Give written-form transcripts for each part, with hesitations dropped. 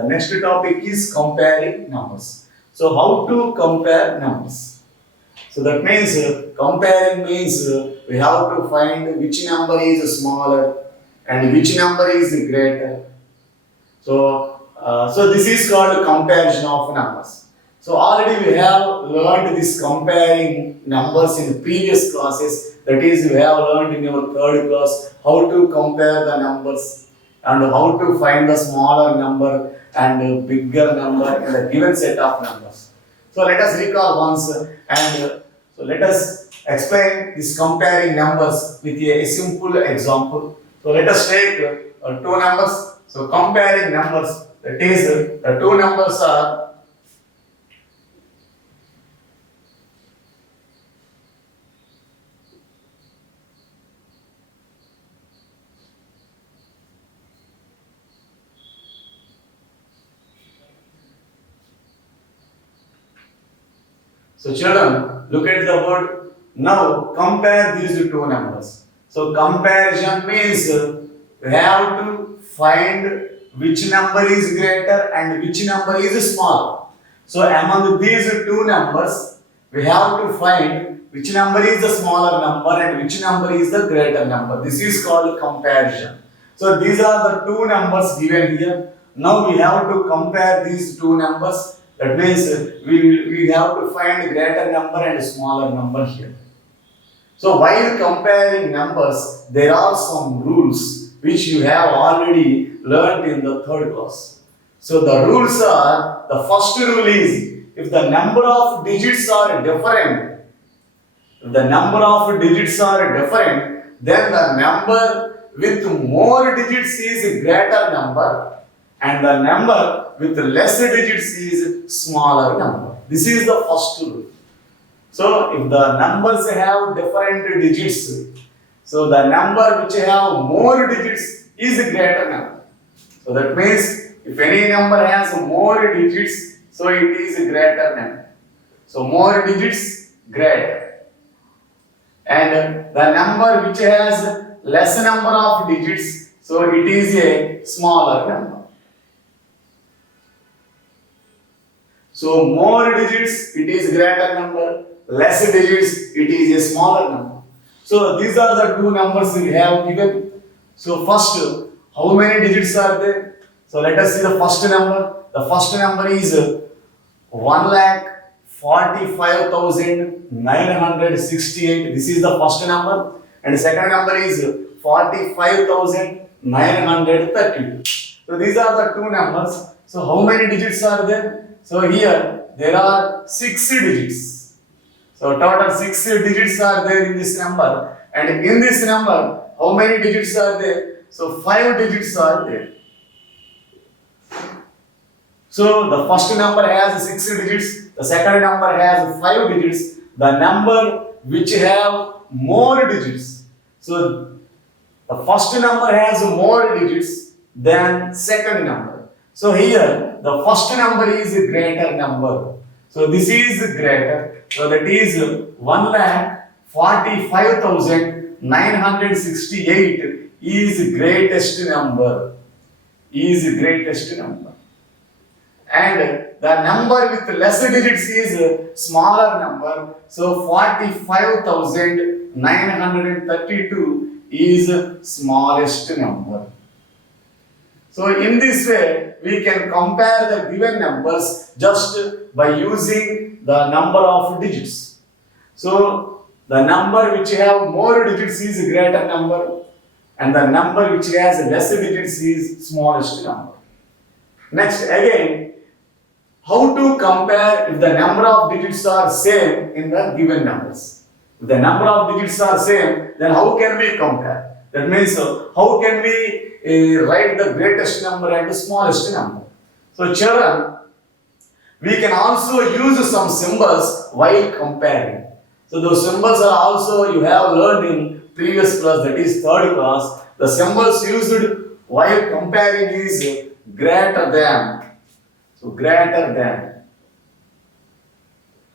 the next topic is comparing numbers. So how to compare numbers? So that means comparing means we have to find which number is smaller and which number is greater. So this is called comparison of numbers. So already we have learned this comparing numbers in the previous classes. That is, we have learned in your third class how to compare the numbers and how to find the smaller number and bigger number in the given set of numbers. So let us recall once and so let us explain this comparing numbers with a simple example. So let us take two numbers. So comparing numbers, that is the two numbers are So children, look at the word. Now compare these two numbers. So comparison means we have to find which number is greater and which number is smaller. So among these two numbers, we have to find which number is the smaller number and which number is the greater number. This is called comparison. So these are the two numbers given here. Now we have to compare these two numbers. That means we have to find greater number and smaller number here. So while comparing numbers, there are some rules which you have already learned in the third class. So the rules are, the first rule is, if the number of digits are different, then the number with more digits is greater number and the number with less digits is smaller number. This is the first rule. So if the numbers have different digits, so the number which have more digits is a greater number. So that means if any number has more digits, so it is a greater number. So more digits, greater. And the number which has less number of digits, so it is a smaller number. So more digits, it is greater number. Less digits, it is a smaller number. So these are the two numbers we have given. So first, how many digits are there? So let us see the first number. The first number is 1,45,968. This is the first number. And the second number is 45,932. So these are the two numbers. So how many digits are there? So here there are 6 digits. So total 6 digits are there in this number. And in this number, how many digits are there? So 5 digits are there. So the first number has 6 digits. The second number has 5 digits. The number which have more digits. So the first number has more digits than second number. So here the first number is a greater number. So this is greater. So that is 1,45,968 is greatest number. And the number with less digits is smaller number. So 45,932 is smallest number. So in this way, we can compare the given numbers just by using the number of digits. So the number which have more digits is greater number and the number which has less digits is smallest number. Next again, how to compare if the number of digits are same in the given numbers? If the number of digits are same, then how can we compare? That means how can we write the greatest number and the smallest number? So children, we can also use some symbols while comparing. So those symbols are also you have learned in previous class, that is third class. The symbols used while comparing is greater than. So greater than.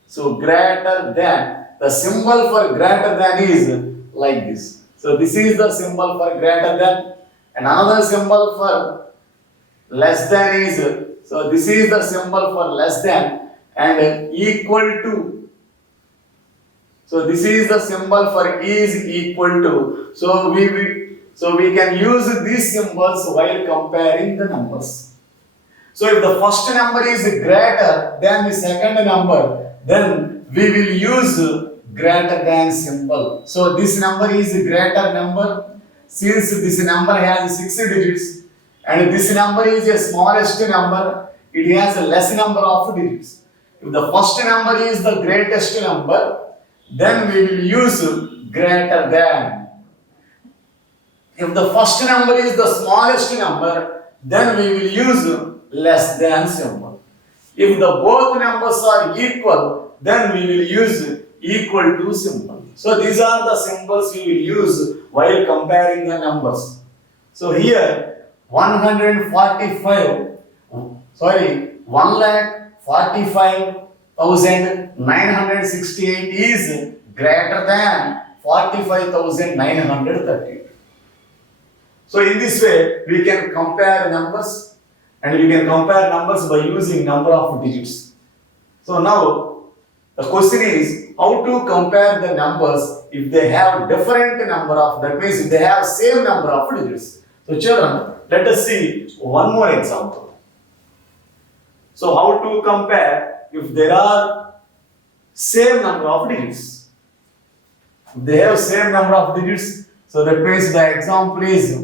So greater than. The symbol for greater than is like this. So this is the symbol for greater than. And another symbol for less than is So this is the symbol for less than and equal to. So this is the symbol for is equal to. So we can use these symbols while comparing the numbers. So if the first number is greater than the second number, then we will use greater than symbol. So this number is a greater number since this number has 6 digits and this number is a smallest number, it has a less number of digits. If the first number is the greatest number, then we will use greater than. If the first number is the smallest number, then we will use less than symbol. If the both numbers are equal, then we will use equal to symbol. So these are the symbols we will use while comparing the numbers. So here 1,45,968 is greater than 45,938. So in this way, we can compare numbers and we can compare numbers by using number of digits. So now the question is how to compare the numbers if they have different number of, that means if they have same number of digits. So children, let us see one more example. So how to compare if there are same number of digits? If they have same number of digits, so that means the example is,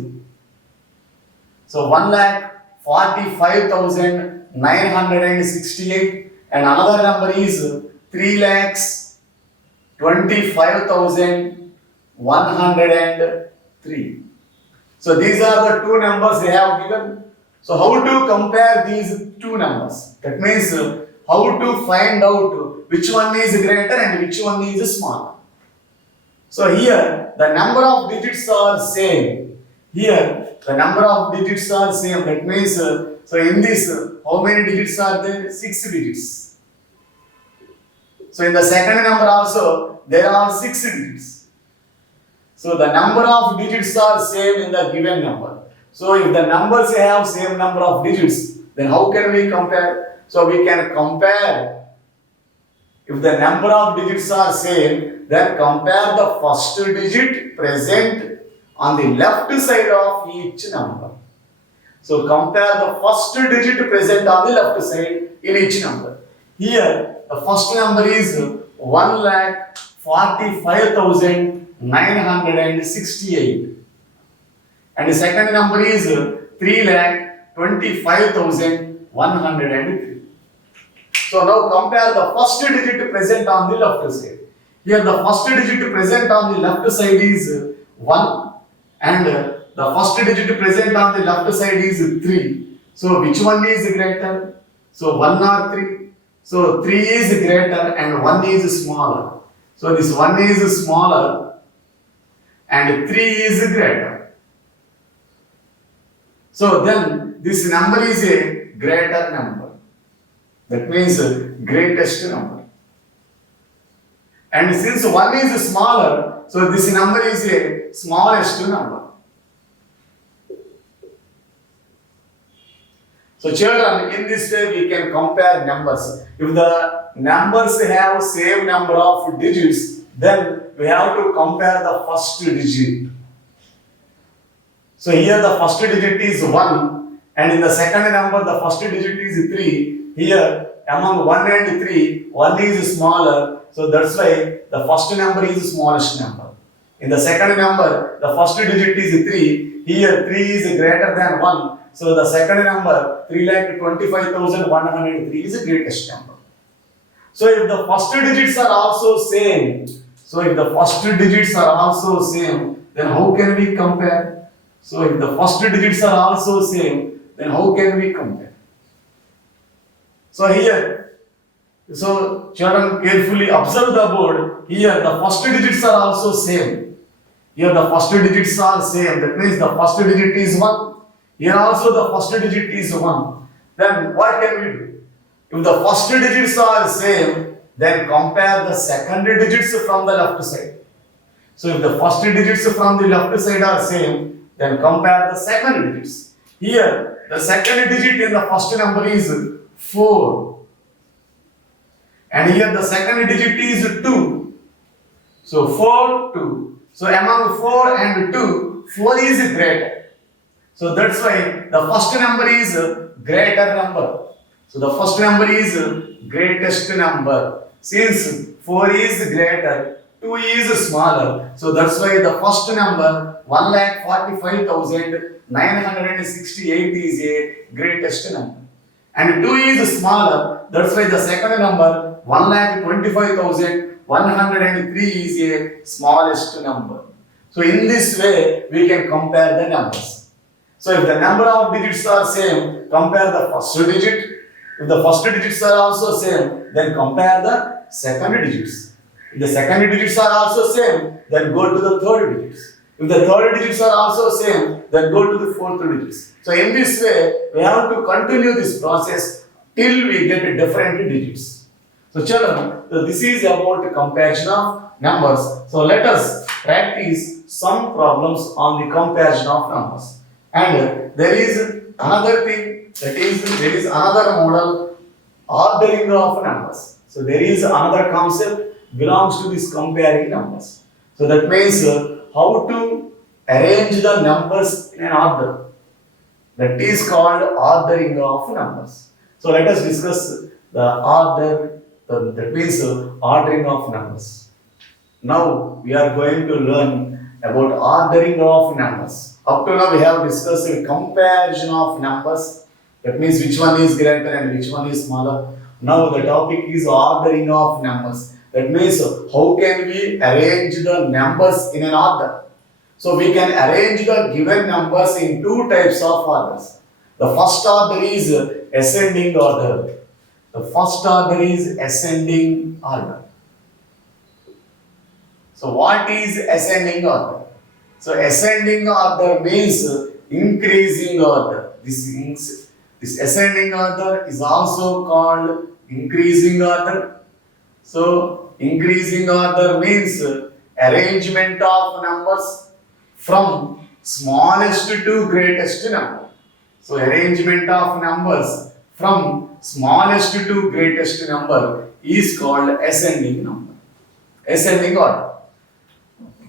so 1,45,968 and another number is 3,25,103. So these are the two numbers they have given. So how to compare these two numbers? That means how to find out which one is greater and which one is smaller. So here the number of digits are same. Here the number of digits are same. That means so in this how many digits are there? 6 digits. So in the second number also there are 6 digits. So the number of digits are same in the given number. So if the numbers have same number of digits, then how can we compare? So we can compare. If the number of digits are same, then compare the first digit present on the left side of each number. So compare the first digit present on the left side in each number. Here the first number is 1,45,968 and the second number is 3,25,103. So now compare the first digit present on the left side. Here the first digit present on the left side is 1 and the first digit present on the left side is 3. So which one is greater? So 1 or 3? So 3 is greater and 1 is smaller. So this 1 is smaller and 3 is greater. So then this number is a greater number. That means greatest number. And since 1 is smaller, so this number is a smallest number. So children, in this way we can compare numbers. If the numbers have same number of digits, then we have to compare the first digit. So here the first digit is 1 and in the second number the first digit is 3. Here among 1 and 3, 1 is smaller. So that's why the first number is the smallest number. In the second number, the first digit is 3. Here 3 is greater than 1. So the second number 3,25,103 is the greatest number. So if the first digits are also same, then how can we compare? So if the first digits are also same, then how can we compare? So here, so children carefully observe the board. Here the first digits are also same. Here the first digits are same. That means the first digit is 1. Here also the first digit is 1. Then what can we do? If the first digits are same, then compare the second digits from the left side. So if the first digits from the left side are same, then compare the second digits. Here the second digit in the first number is 4. And here the second digit is 2. So 4, 2. So among 4 and 2, 4 is greater. So that's why the first number is greater number. So the first number is greatest number. Since 4 is greater, 2 is smaller. So that's why the first number 1,45,968 is a greatest number. And 2 is smaller. That's why the second number 1,25,103 is a smallest number. So in this way we can compare the numbers. So if the number of digits are same, compare the first digit. If the first digits are also same, then compare the second digits. If the second digits are also same, then go to the third digits. If the third digits are also same, then go to the fourth digits. So in this way, we have to continue this process till we get different digits. So children, this is about comparison of numbers. So let us practice some problems on the comparison of numbers. And there is another thing, that is there is another model, ordering of numbers. So there is another concept belongs to this comparing numbers. So that means how to arrange the numbers in an order. That is called ordering of numbers. So let us discuss the order, that means ordering of numbers. Now we are going to learn about ordering of numbers. Up to now we have discussed comparison of numbers. That means which one is greater and which one is smaller. Now the topic is ordering of numbers. That means how can we arrange the numbers in an order. So we can arrange the given numbers in two types of orders. The first order is ascending order. The first order is ascending order. So what is ascending order? So ascending order means increasing order. This ascending order is also called increasing order. So increasing order means arrangement of numbers from smallest to greatest number. So arrangement of numbers from smallest to greatest number is called ascending number. Ascending order.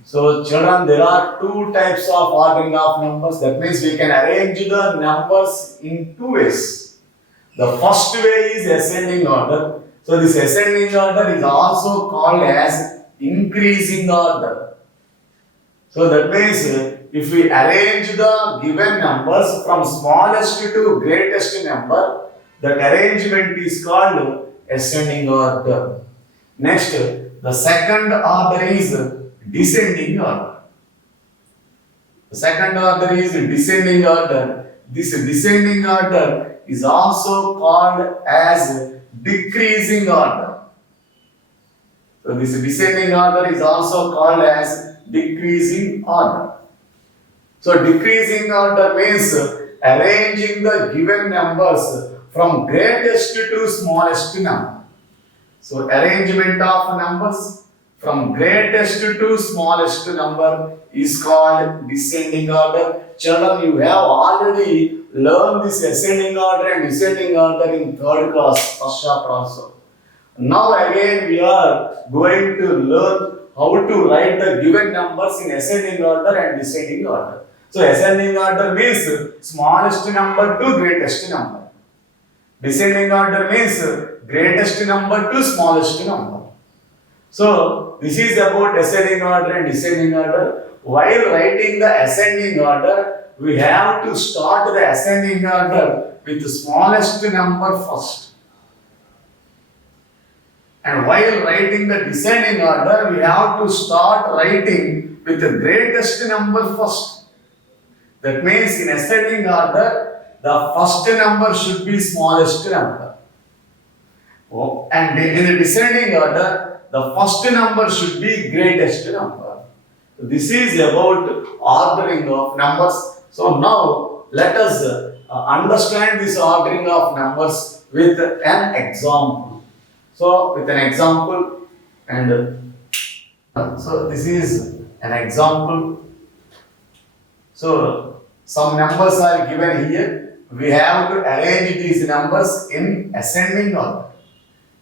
So children, there are two types of ordering of numbers. That means we can arrange the numbers in two ways. The first way is ascending order. So this ascending order is also called as increasing order. So that means if we arrange the given numbers from smallest to greatest number, that arrangement is called ascending order. Next, the second order is descending order. The second order is descending order. This descending order is also called as decreasing order. So this descending order is also called as decreasing order. So decreasing order means arranging the given numbers from greatest to smallest number. So arrangement of numbers from greatest to smallest number is called descending order. Children, you have already learned this ascending order and descending order in third class, first chapter also. Now again we are going to learn how to write the given numbers in ascending order and descending order. So ascending order means smallest number to greatest number. Descending order means greatest number to smallest number. So this is about ascending order and descending order. While writing the ascending order, we have to start the ascending order with the smallest number first. And while writing the descending order, we have to start writing with the greatest number first. That means in ascending order, the first number should be smallest number. And in the descending order, the first number should be greatest number. So this is about ordering of numbers. So now let us understand this ordering of numbers with an example. So with an example, and so this is an example. So some numbers are given here. we have to arrange these numbers in ascending order.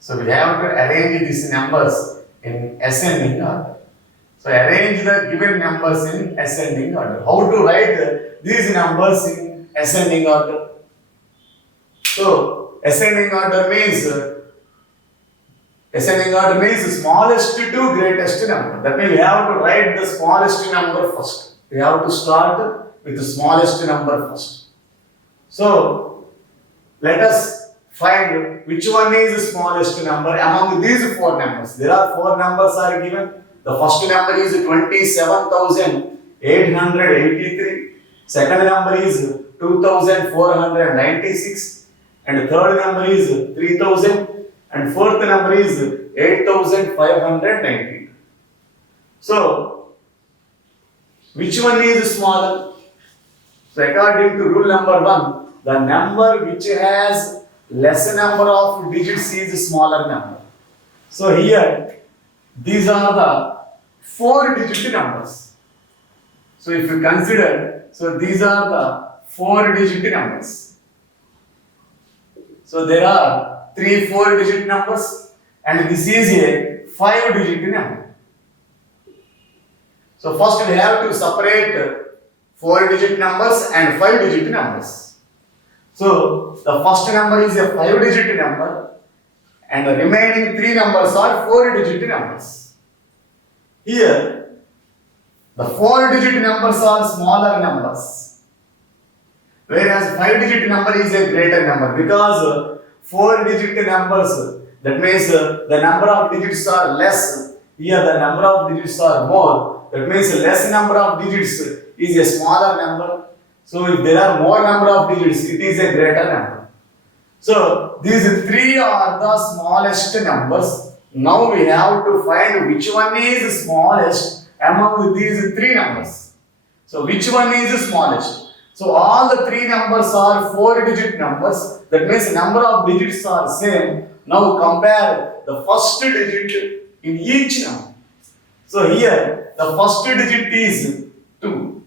So we have to arrange these numbers in ascending order. So arrange the given numbers in ascending order. How to write these numbers in ascending order? So ascending order means smallest to greatest number. That means we have to write the smallest number first. We have to start with the smallest number first. So let us find which one is the smallest number among these four numbers. There are four numbers are given. The first number is 27,883. Second number is 2,496. And third number is 3,000. And fourth number is 8,590. So, which one is smaller? So, according to rule number 1, the number which has less number of digits is smaller number. So, here, these are the 4-digit numbers. So, if you consider, so these are the 4-digit numbers. So, there are 3 4-digit numbers and this is a 5-digit number. So first we have to separate 4-digit numbers and 5-digit numbers. So the first number is a 5-digit number and the remaining 3 numbers are 4-digit numbers. Here the 4-digit numbers are smaller numbers, whereas 5-digit number is a greater number because 4-digit numbers, that means the number of digits are less. Here the number of digits are more. That means less number of digits is a smaller number. So if there are more number of digits, it is a greater number. So these 3 are the smallest numbers. Now we have to find which one is smallest among these 3 numbers. So which one is smallest? So all the 3 numbers are 4-digit numbers. That means number of digits are same. Now compare the first digit in each number. So here the first digit is 2.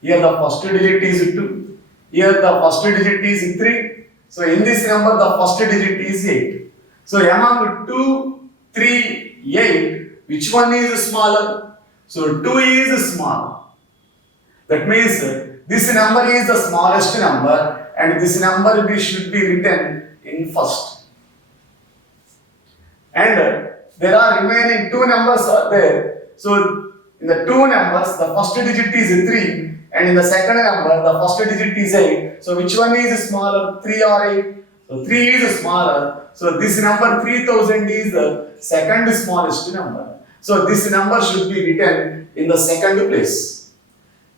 Here the first digit is 2. Here the first digit is 3. So in this number the first digit is 8. So among 2, 3, 8, which one is smaller? So 2 is smaller. That means this number is the smallest number and this number should be written in first. And there are remaining 2 numbers are there. So in the 2 numbers, the first digit is 3 and in the second number, the first digit is 8. So which one is smaller, 3 or 8? So 3 is smaller. So this number 3000 is the second smallest number. So this number should be written in the second place.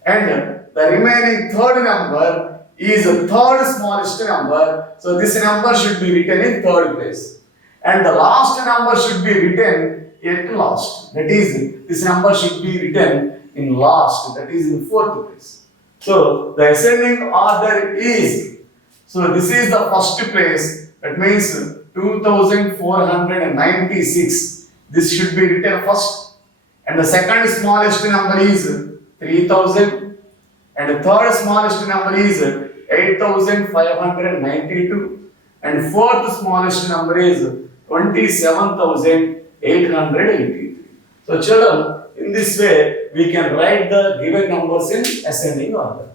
And the remaining third number is the third smallest number. So this number should be written in third place. And the last number should be written at last. That is, this number should be written in last. That is in fourth place. So the ascending order is, so this is the first place. That means 2496. This should be written first. And the second smallest number is 3000. And the third smallest number is 8592. And fourth smallest number is 27,883. So children, in this way, we can write the given numbers in ascending order.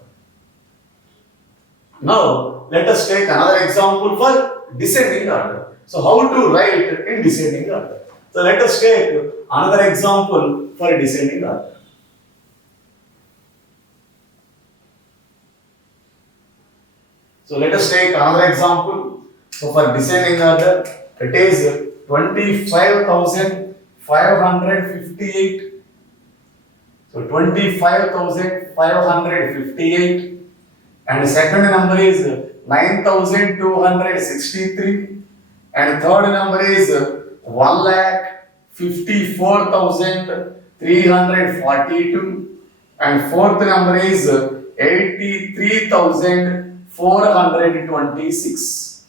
Now, let us take another example for descending order. So how to write in descending order? So let us take another example for descending order. So let us take another example. So for descending order, it is 25,558. So 25,558. And the second number is 9,263. And third number is 1,54,342. And fourth number is 83,426.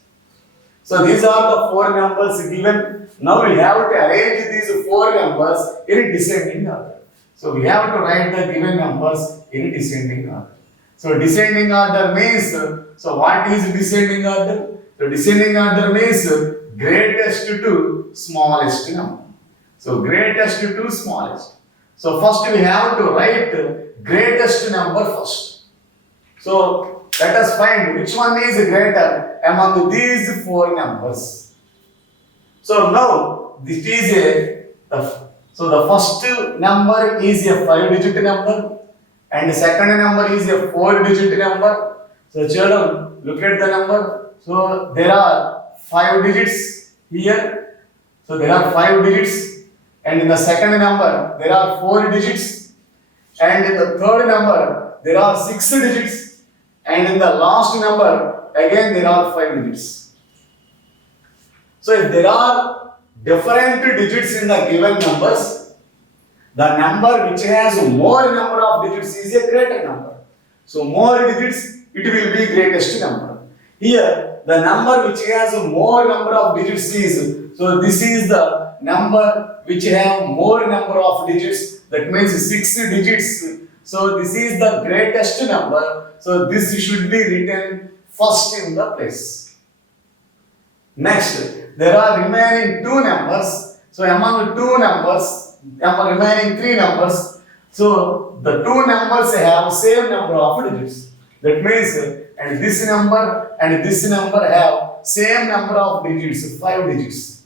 So these are the 4 numbers given. Now we have to arrange these 4 numbers in descending order. So we have to write the given numbers in descending order. So descending order means, so what is descending order? So descending order means greatest to smallest number. So greatest to smallest. So first we have to write greatest number first. So let us find which one is greater among these four numbers. So now this is so the first number is a 5-digit number and the second number is a 4-digit number. So children, look at the number. So there are 5 digits here. So there are 5 digits and in the second number there are 4 digits and in the third number there are 6 digits and in the last number again there are 5 digits. So if there are different digits in the given numbers, the number which has more number of digits is a greater number. So more digits, it will be greatest number. Here, the number which has more number of digits is, so this is the number which have more number of digits, that means 6 digits. So this is the greatest number. So this should be written first in the place. Next, there are remaining two numbers. So among two numbers, among remaining three numbers, so the two numbers have same number of digits. That means, and this number have same number of digits, 5 digits.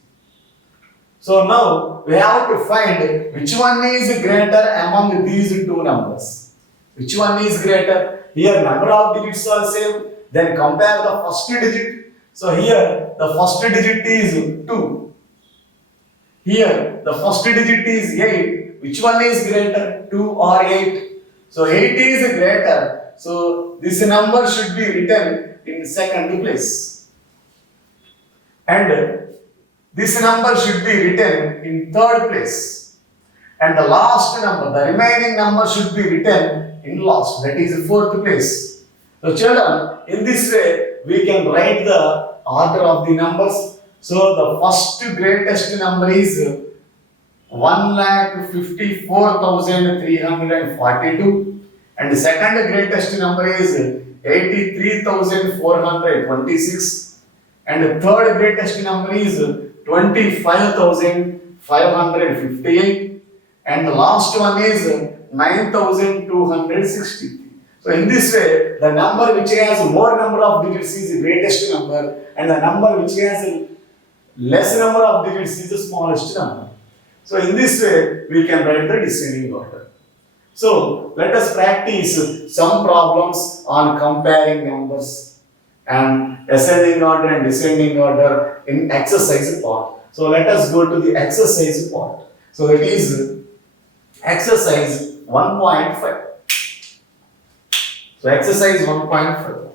So now we have to find which one is greater among these two numbers. Which one is greater? Here number of digits are same. Then compare the first digit. So here the first digit is 2. Here the first digit is 8. Which one is greater? 2 or 8? So 8 is greater. So this number should be written in second place. And this number should be written in third place. And the last number, the remaining number should be written in last, that is fourth place. So children, in this way, we can write the order of the numbers. So the first greatest number is 1,54,342 and the second greatest number is 83,426 and the third greatest number is 25,558 and the last one is 9,260. So in this way, the number which has more number of digits is the greatest number and the number which has less number of digits is the smallest number. So in this way, we can write the descending order. So let us practice some problems on comparing numbers and ascending order and descending order in exercise part. So let us go to the exercise part. So that is exercise 1.5. So exercise 1.5.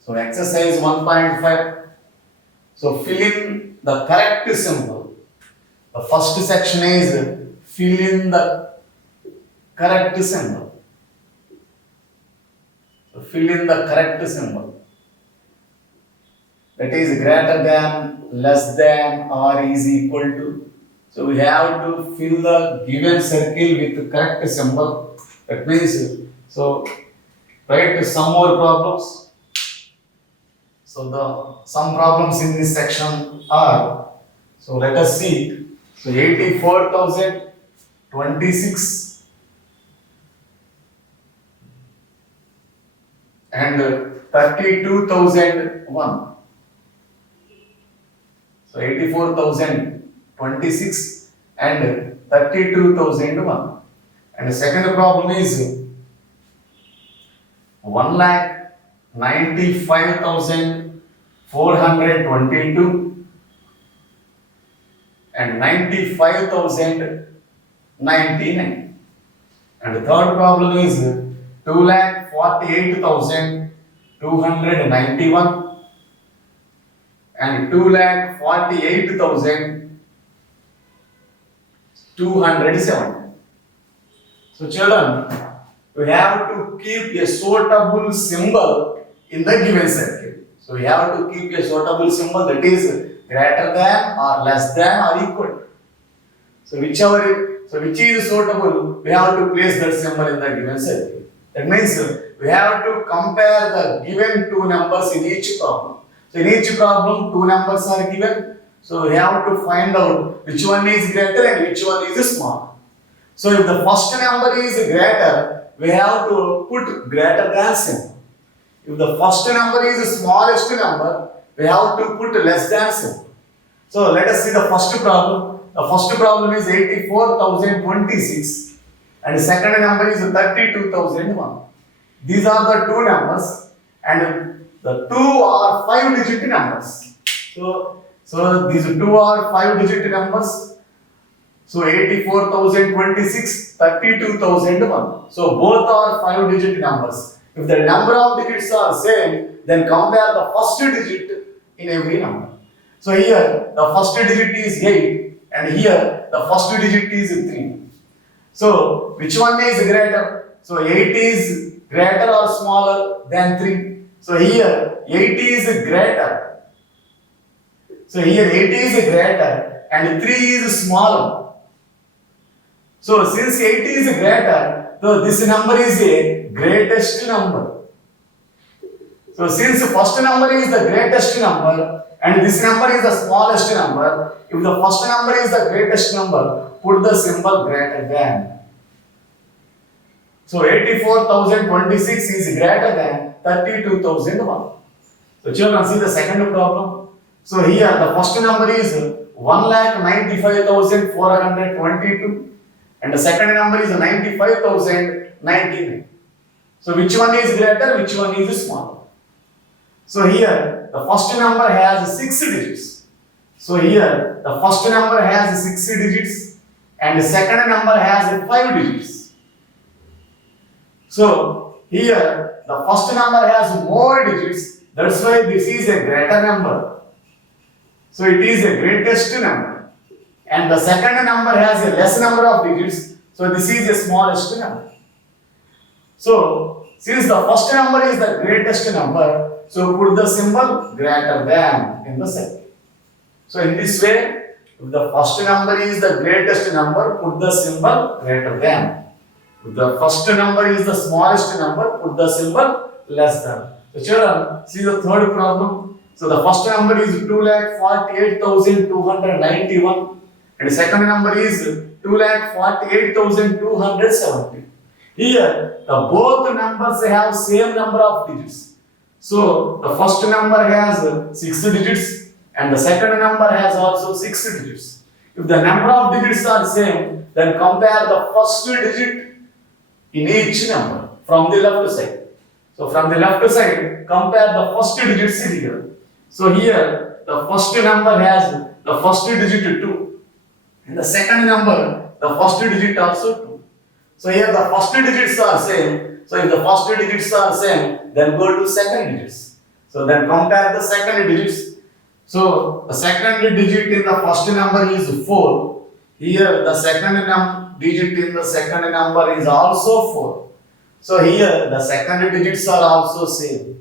So exercise 1.5. So fill in the correct symbol. The first section is fill in the correct symbol. So fill in the correct symbol. That is greater than, less than, or is equal to. So we have to fill the given circle with the correct symbol. That means, so write some more problems. So some problems in this section are, so let us see. So 84,026 and 32,001. So 84,026 and 32,001. And the second problem is 1,95,422 and 95,099. And the third problem is 2,48,291 and 2,48,207. So children, we have to keep a suitable symbol in the given circle. So we have to keep a suitable symbol that is greater than or less than or equal. So which is suitable, we have to place that symbol in the given circle. That means we have to compare the given two numbers in each problem. So in each problem, two numbers are given. So we have to find out which one is greater and which one is small. So if the first number is greater, we have to put greater than symbol. If the first number is the smallest number, we have to put less than symbol. So let us see the first problem. The first problem is 84,026 and the second number is 32,001. These are the two numbers and the two are 5-digit numbers. So these two are 5-digit numbers. So 84,026, 32,001. So both are 5-digit numbers. If the number of digits are same, then compare the first digit in every number. So here the first digit is 8 and here the first digit is 3. So which one is greater? So 8 is greater or smaller than 3. So here 8 is greater. So here 8 is greater and 3 is smaller. So since 8 is greater, so this number is a greatest number. So since first number is the greatest number and this number is the smallest number, if the first number is the greatest number, put the symbol greater than. So 84,026 is greater than 32,001. So children, see the second problem. So here the first number is 1,95,422 and the second number is 95,099. So which one is greater, which one is smaller? So here the first number has 6 digits. So here the first number has 6 digits and the second number has 5 digits. So here the first number has more digits, that's why this is a greater number. So it is a greatest number. And the second number has a less number of digits, so this is the smallest number. So since the first number is the greatest number, so put the symbol greater than in the circle. So in this way, if the first number is the greatest number, put the symbol greater than. If the first number is the smallest number, put the symbol less than. So children, see the third problem. So the first number is 2,48,291 and the second number is 2,48,270. Here, the both numbers have same number of digits. So the first number has 6 digits and the second number has also 6 digits. If the number of digits are same, then compare the first digit in each number from the left side. So from the left side, compare the first digits here. So here the first number has the first digit 2 and the second number the first digit also 2. So here the first digits are same. So if the first digits are same, then go to second digits. So then compare the second digits. So the second digit in the first number is 4. Here the second digit in the second number is also 4. So here the second digits are also same.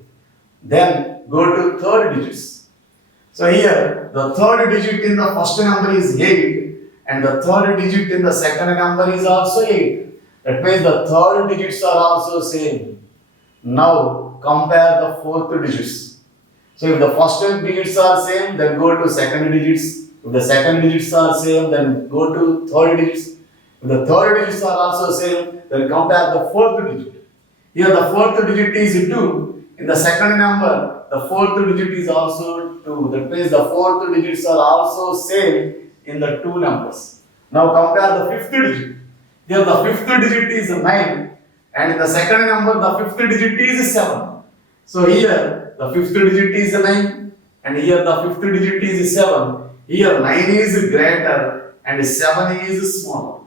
Then go to third digits. So here the third digit in the first number is 8 and the third digit in the second number is also 8. That means the third digits are also same. Now compare the fourth digits. So if the first digits are same, then go to second digits. If the second digits are same, then go to third digits. If the third digits are also same, then compare the fourth digit. Here the fourth digit is 2. In the second number, the fourth digit is also 2. That means the fourth digits are also same in the two numbers. Now compare the fifth digit. Here the fifth digit is 9 and in the second number the fifth digit is 7. So here the fifth digit is 9 and here the fifth digit is 7. Here 9 is greater and 7 is smaller.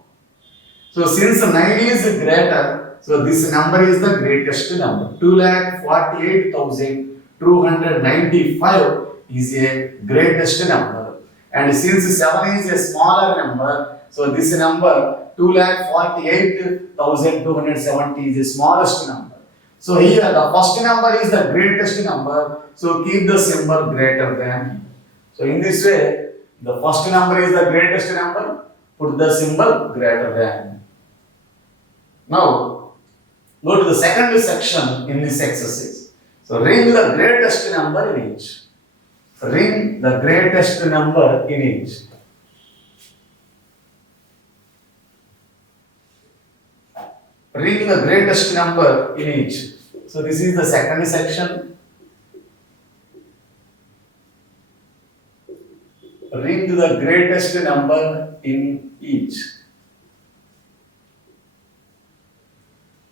So since 9 is greater, so this number is the greatest number. 2,48,295 is a greatest number. And since 7 is a smaller number, so this number 2,48,270 is the smallest number. So here the first number is the greatest number. So keep the symbol greater than. So in this way, the first number is the greatest number. Put the symbol greater than. Now go to the second section in this exercise. So ring the greatest number in each. Ring the greatest number in each. Ring the greatest number in each. So this is the second section. Ring the greatest number in each.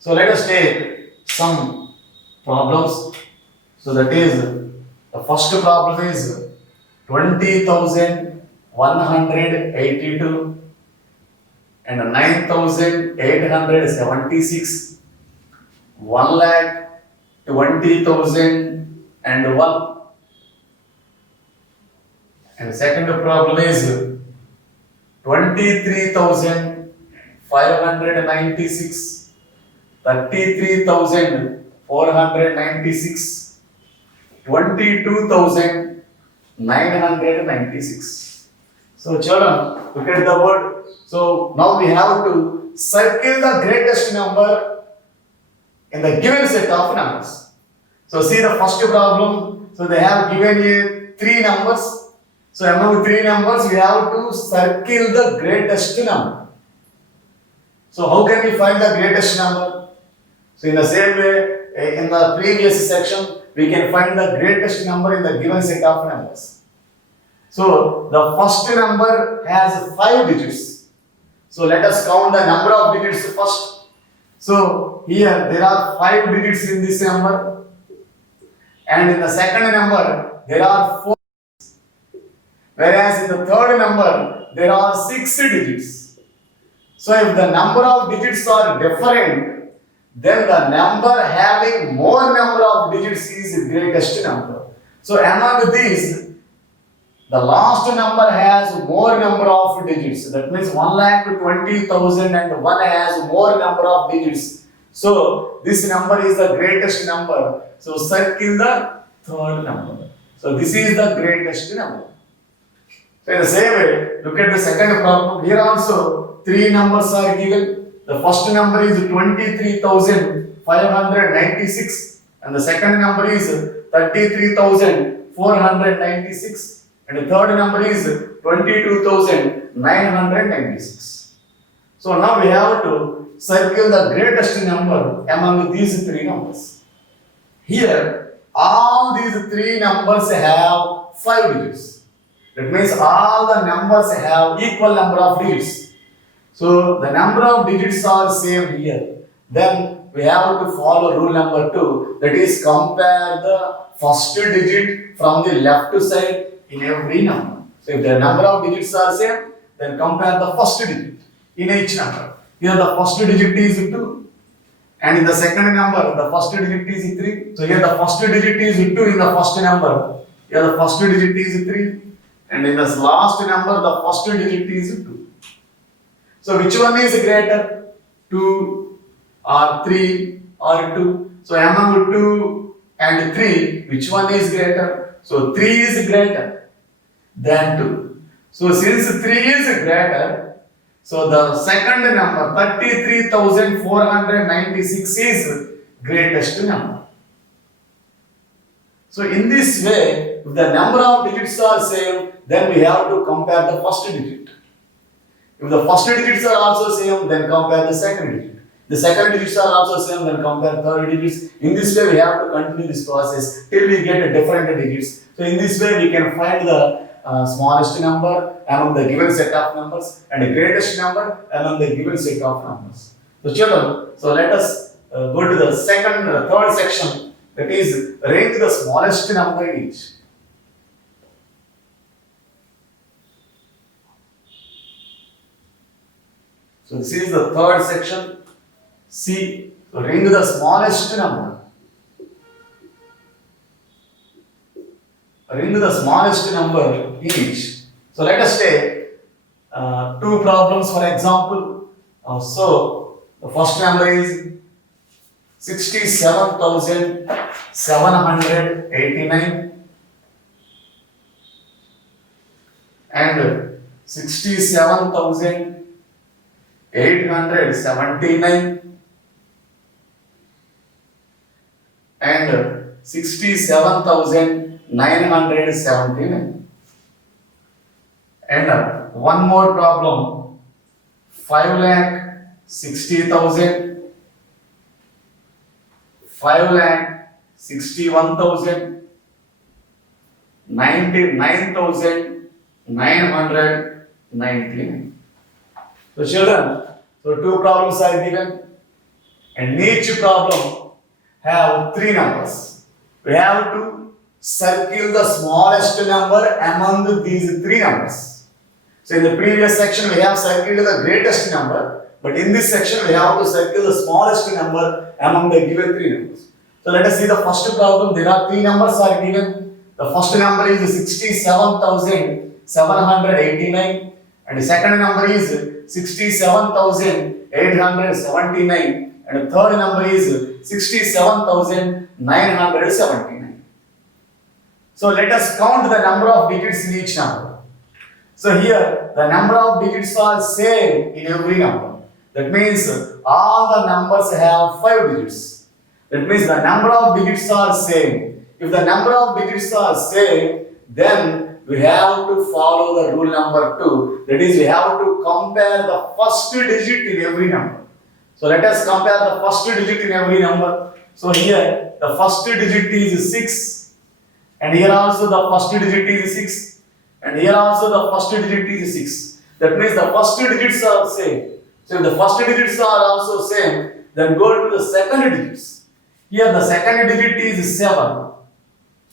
So let us take some problems. So that is, the first problem is 20,182 and 9,876, 1,20,001. And the second problem is 23,596, 33,496, 22,996. So children, look at the word. So now we have to circle the greatest number in the given set of numbers. So see the first problem. So they have given you three numbers. So among three numbers, we have to circle the greatest number. So how can we find the greatest number? So in the same way, in the previous section, we can find the greatest number in the given set of numbers. So the first number has 5 digits. So let us count the number of digits first. So here there are 5 digits in this number, and in the second number there are 4. Whereas in the third number there are 6 digits. So if the number of digits are different, then the number having more number of digits is the greatest number. So among these, the last number has more number of digits. That means 1,20,001 has more number of digits. So this number is the greatest number. So circle the third number. So this is the greatest number. So in the same way, look at the second problem. Here also 3 numbers are given. The first number is 23,596 and the second number is 33,496. And the third number is 22,996. So now we have to circle the greatest number among these 3 numbers. Here, all these 3 numbers have 5 digits. That means all the numbers have equal number of digits. So the number of digits are same here. Then we have to follow rule number 2. That is, compare the first digit from the left side in every number. So if the number of digits are same, then compare the first digit in each number. Here the first digit is 2, and in the second number the first digit is 3. So here the first digit is 2 in the first number. Here the first digit is 3, and in this last number the first digit is 2. So which one is greater? 2 or 3 or 2? So among 2 and 3, which one is greater? So 3 is greater than 2. So since 3 is greater, so the second number 33,496 is greatest number. So in this way, if the number of digits are same, then we have to compare the first digit. If the first digits are also same, then compare the second digit. The second digits are also same, then compare third digits. In this way, we have to continue this process till we get different digits. So in this way, we can find the smallest number among the given set of numbers and the greatest number among the given set of numbers. So children, so let us go to the third section, that is, rank the smallest number in each. So this is the third section. C. So ring the smallest number. Ring the smallest number each. So let us take 2 problems for example. So the first number is 67,789 and 67,879 and 67,979. And one more problem, 5,60,000, 5,61,000, 99,919. So children, so two problems are given, and each problem have three numbers. We have to circle the smallest number among these three numbers. So in the previous section we have circled the greatest number, but in this section we have to circle the smallest number among the given three numbers. So let us see the first problem. There are three numbers are given. The first number is 67,789 and the second number is 67,879 and the third number is 67,979. So let us count the number of digits in each number. So here the number of digits are same in every number. That means all the numbers have 5 digits. That means the number of digits are same. If the number of digits are same, then we have to follow the rule number 2. That is, we have to compare the first digit in every number. So let us compare the first digit in every number. So here the first digit is 6 and here also the first digit is 6 and here also the first digit is 6. That means the first digits are same. So if the first digits are also same, then go to the second digits. Here the second digit is 7.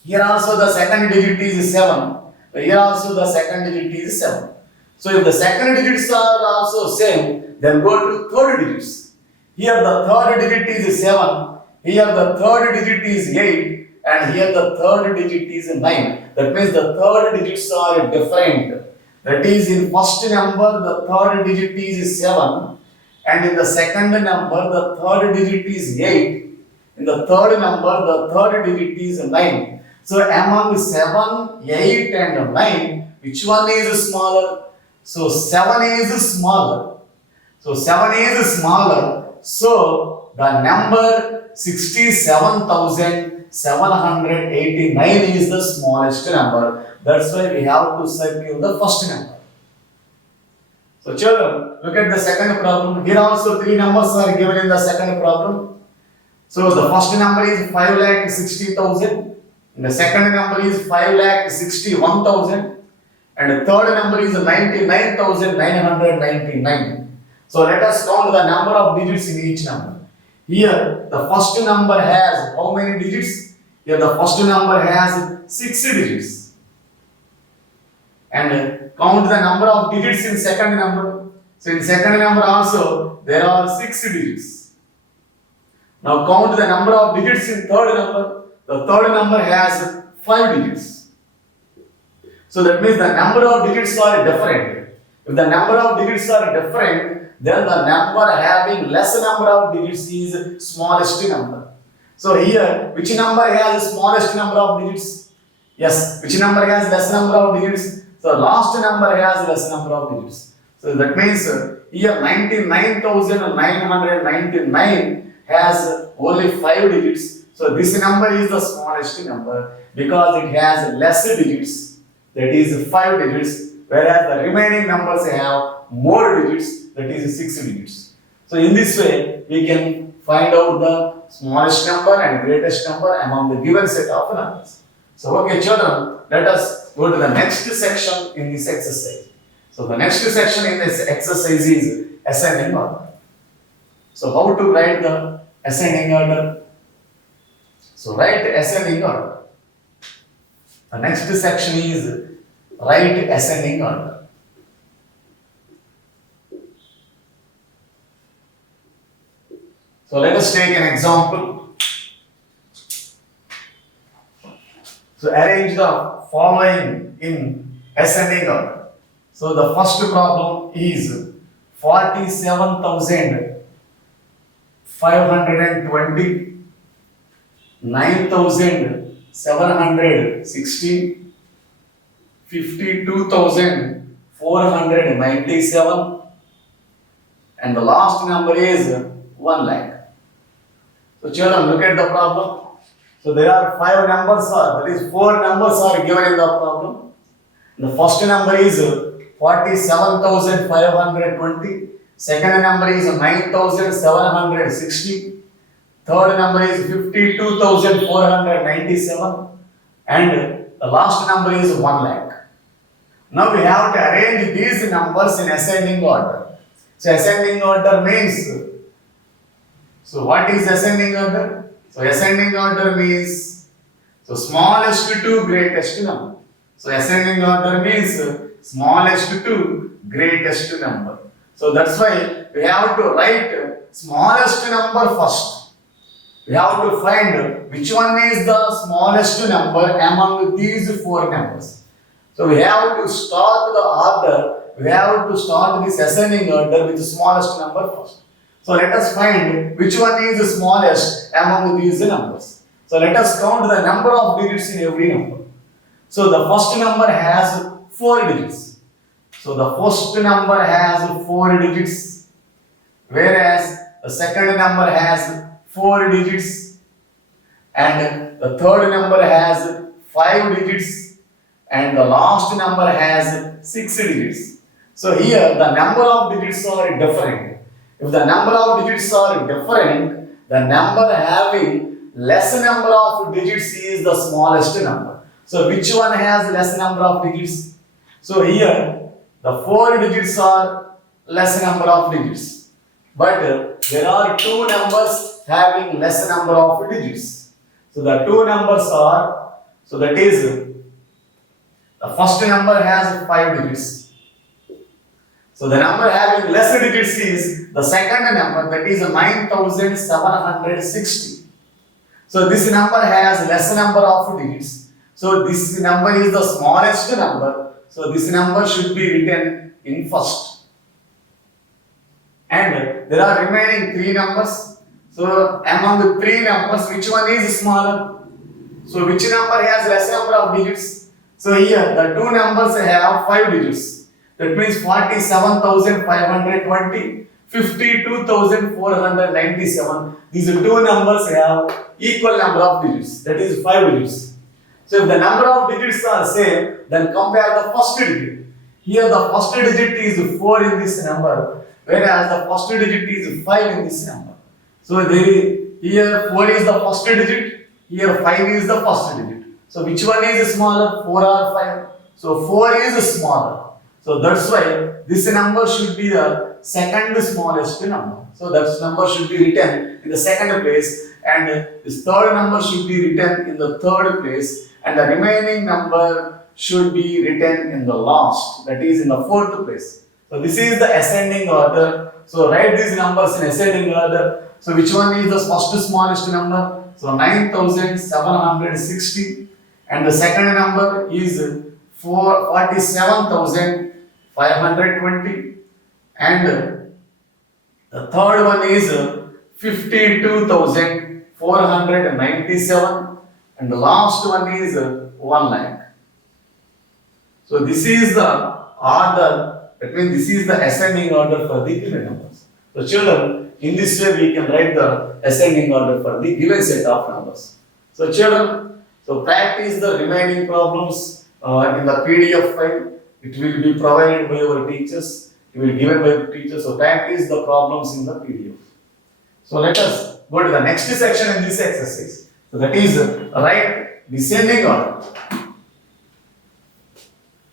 Here also the second digit is 7. Here also the second digit is 7. So if the second digits are also same, then go to third digits. Here the third digit is 7. Here the third digit is 8. And here the third digit is 9. That means the third digits are different. That is, in first number the third digit is 7 and in the second number the third digit is 8. In the third number the third digit is 9. So among 7, 8 and 9, which one is smaller? So 7 is smaller. So 7 is smaller. So the number 67,789 is the smallest number. That's why we have to circle the first number. So children, look at the second problem. Here also three numbers are given in the second problem. So the first number is 5,60,000. And the second number is 5,61,000. And the third number is 99,999. So let us count the number of digits in each number. Here the first number has how many digits? Here the first number has 6 digits. And count the number of digits in second number. So in second number also there are 6 digits. Now count the number of digits in third number. The third number has 5 digits. So that means the number of digits are different. If the number of digits are different, then the number having less number of digits is smallest number. So here, which number has the smallest number of digits? Yes, which number has less number of digits? So last number has less number of digits. So that means here 99,999 has only 5 digits. So this number is the smallest number because it has less digits, that is 5 digits, whereas the remaining numbers have more digits, that is 6 digits. So in this way, we can find out the smallest number and greatest number among the given set of numbers. So okay children, let us go to the next section in this exercise. So the next section in this exercise is ascending order. So how to write the ascending order? So write ascending order. The next section is write ascending order. So let us take an example. So arrange the following in ascending order. So the first problem is 47,520, 9,760, 52,497, and the last number is 1 lakh. So children, look at the problem. So there are 5 numbers that is 4 numbers are given in the problem. The first number is 47,520, second number is 9,760, third number is 52,497, and the last number is 1 lakh. Now we have to arrange these numbers in ascending order. So ascending order means, so what is ascending order? So ascending order means, so smallest to greatest number. So ascending order means smallest to greatest number. So that's why we have to write smallest number first. We have to find which one is the smallest number among these 4 numbers. So we have to start the order, we have to start this ascending order with the smallest number first. So let us find which one is the smallest among these numbers. So let us count the number of digits in every number. So the first number has 4 digits. So the first number has 4 digits, whereas the second number has 4 digits, and the third number has 5 digits, and the last number has 6 digits. So here the number of digits are different. If the number of digits are different, the number having less number of digits is the smallest number. So which one has less number of digits? So here the 4 digits are less number of digits. But there are 2 numbers having less number of digits. So the 2 numbers are, so that is, the first number has 5 digits. So the number having less digits is the second number, that is 9,760. So this number has less number of digits. So this number is the smallest number. So this number should be written in first. And there are remaining 3 numbers. So among the 3 numbers, which one is smaller? So which number has less number of digits? So here the 2 numbers have 5 digits. That means 47,520, 52,497. These 2 numbers have equal number of digits. That is 5 digits. So if the number of digits are same, then compare the first digit. Here the first digit is 4 in this number, whereas the first digit is 5 in this number. So here 4 is the first digit, here 5 is the first digit. So which one is smaller, 4 or 5? So 4 is smaller. So that's why this number should be the second smallest number. So that number should be written in the second place, and this third number should be written in the third place, and the remaining number should be written in the last, that is in the fourth place. So this is the ascending order. So write these numbers in ascending order. So which one is the first smallest number? So 9,760, and the second number is 47,520, and the third one is 52,497, and the last one is 1 lakh. So this is the order, that means this is the ascending order for the given numbers. So children, in this way we can write the ascending order for the given set of numbers. So children, so practice the remaining problems in the PDF file. It will be provided by our teachers. It will be given by the teachers. So practice the problems in the PDF. So let us go to the next section in this exercise. So that is write descending order.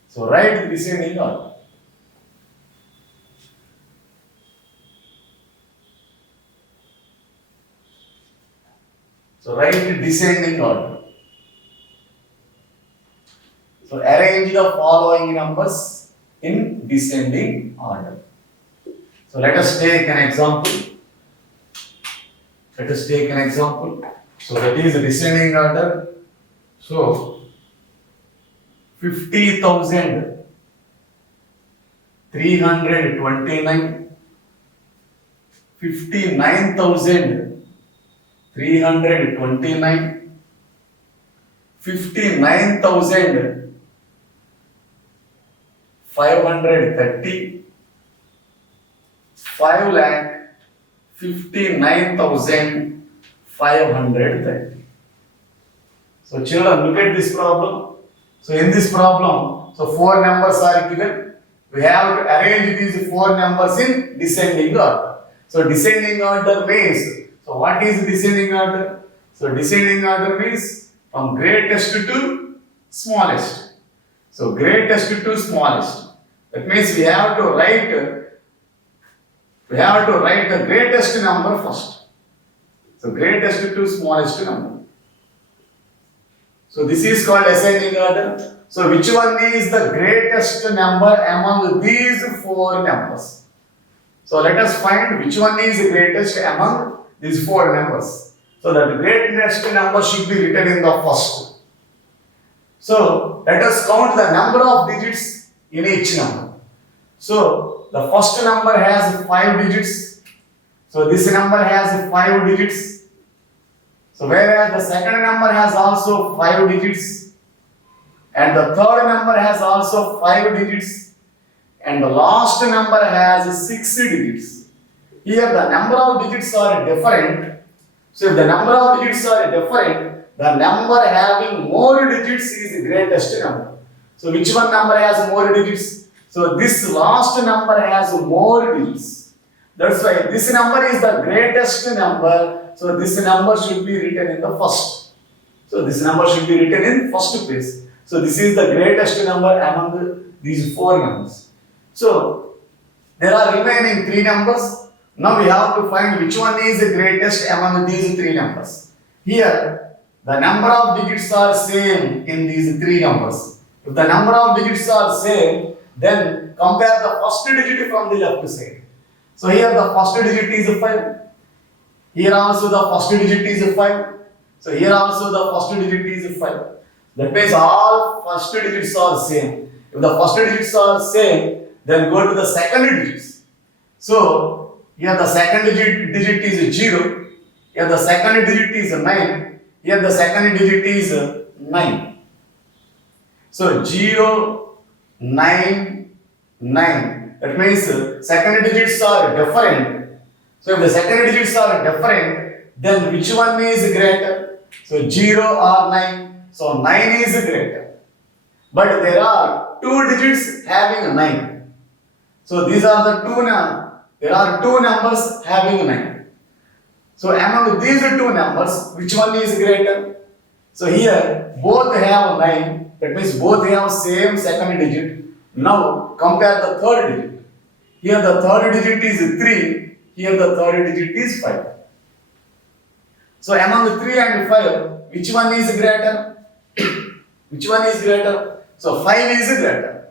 So write descending order. So write descending order. So arrange the following numbers in descending order. So let us take an example. Let us take an example. So that is descending order. So 50,329, 59,329, 59,530, 5,59,530. So children, look at this problem. So in this problem, so four numbers are given. We have to arrange these four numbers in descending order. So descending order means, so what is descending order? So descending order means from greatest to smallest. So greatest to smallest. That means we have to write the greatest number first. So greatest to smallest number. So this is called ascending order. So which one is the greatest number among these four numbers? So let us find which one is the greatest among these four numbers. So that greatest number should be written in the first. So let us count the number of digits in each number. So the first number has 5 digits. So this number has 5 digits. So whereas the second number has also 5 digits. And the third number has also 5 digits. And the last number has 6 digits. Here the number of digits are different. So if the number of digits are different, the number having more digits is the greatest number. So which one number has more digits? So this last number has more digits. That's why this number is the greatest number. So this number should be written in the first. So this number should be written in first place. So this is the greatest number among these four numbers. So there are remaining three numbers. Now we have to find which one is the greatest among these three numbers. Here the number of digits are same in these three numbers. If the number of digits are same, then compare the first digit from the left side. So here the first digit is 5. Here also the first digit is 5. So here also the first digit is 5. That means all first digits are same. If the first digits are same, then go to the second digits. So here the second digit is 0. Here the second digit is 9. Here the second digit is 9. So 0, 9, 9. That means second digits are different. So if the second digits are different, then which one is greater? So 0 or 9. So 9 is greater. But there are two digits having 9. So these are the there are two numbers having 9. So among these two numbers, which one is greater? So here both have 9. That means both have same second digit. Now compare the third digit. Here the third digit is 3. Here the third digit is 5. So among 3 and 5, which one is greater? Which one is greater? So 5 is greater.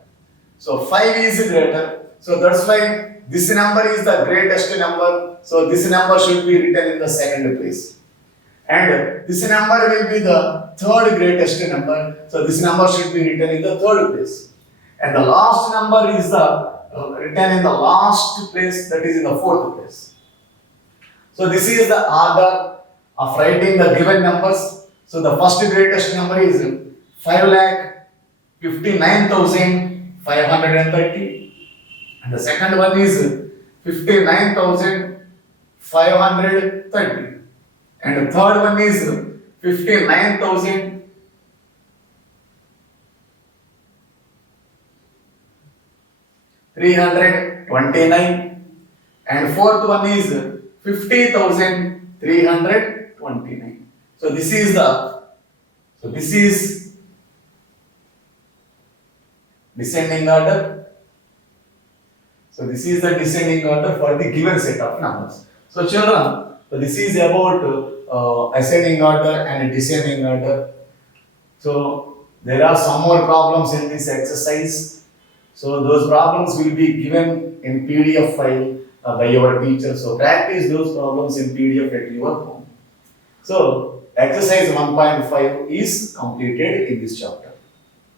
So 5 is greater. So that's why this number is the greatest number. So this number should be written in the second place. And this number will be the third greatest number. So this number should be written in the third place. And the last number is the written in the last place, that is in the fourth place. So this is the order of writing the given numbers. So the first greatest number is 5,59,530. And the second one is 59,530. And the third one is 59,329. And fourth one is 50,329. So this is descending order. So this is the descending order for the given set of numbers. So children, so this is about ascending order and descending order. So there are some more problems in this exercise. So those problems will be given in PDF file by your teacher. So practice those problems in PDF at your home. So exercise 1.5 is completed in this chapter.